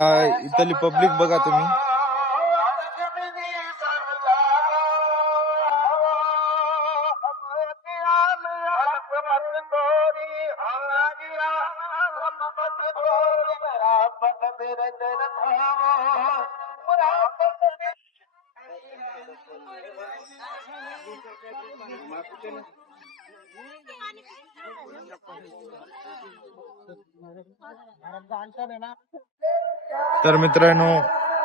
इथली पब्लिक बघा तुम्ही. तर मित्रांनो,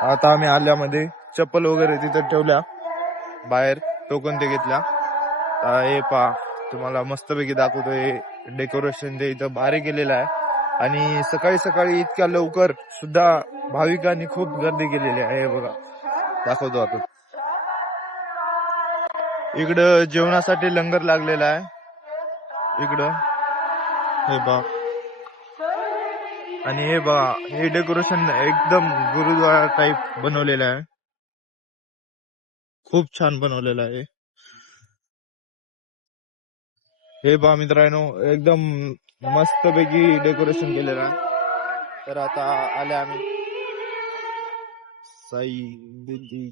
आता आम्ही आल्यामध्ये चप्पल वगैरे तिथे ठेवल्या बाहेर, टोकन ते घेतल्या. हे पहा, तुम्हाला मस्तपैकी दाखवतो. हे डेकोरेशन ते इथं भारी केलेलं आहे. आणि सकाळी सकाळी इतक्या लवकर सुद्धा भाविकांनी खूप गर्दी केलेली आहे. हे बघा, दाखवतो आता. इकडं जेवणासाठी लंगर लागलेला आहे. इकडं हे बघा, आणि हे बघा, हे डेकोरेशन एकदम गुरुद्वारा टाइप बनवलेलं आहे. खूप छान बनवलेलं आहे. हे पहा मित्रांनो, एकदम मस्त पैकी डेकोरेशन केलेलं आहे. तर आता आले आम्ही साई दिदी.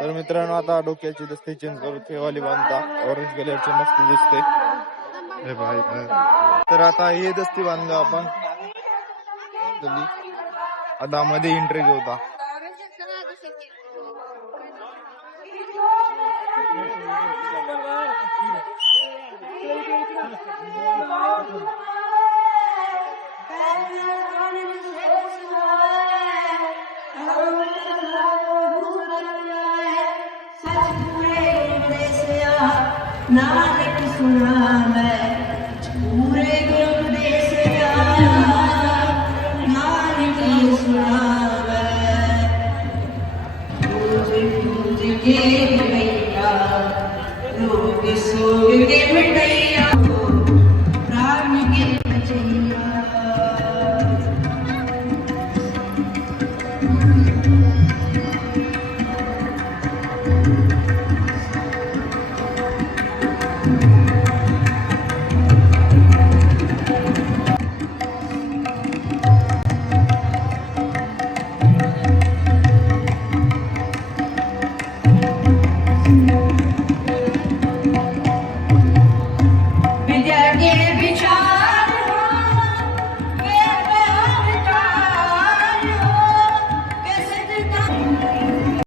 तर मित्रांनो, आता डोक्याची दस्ती चेंज करू. फेवाली बांधता ऑरेंज कलरची मस्त दिसते. हे भाई, तर आता हे दस्ती बांधलं आपण. आता मध्ये एंट्री होता. नानक सुना मैं पूरे गुरदेश नानक सुना मैं पूज पूज के मिटैया रोग सोग के मिटैया.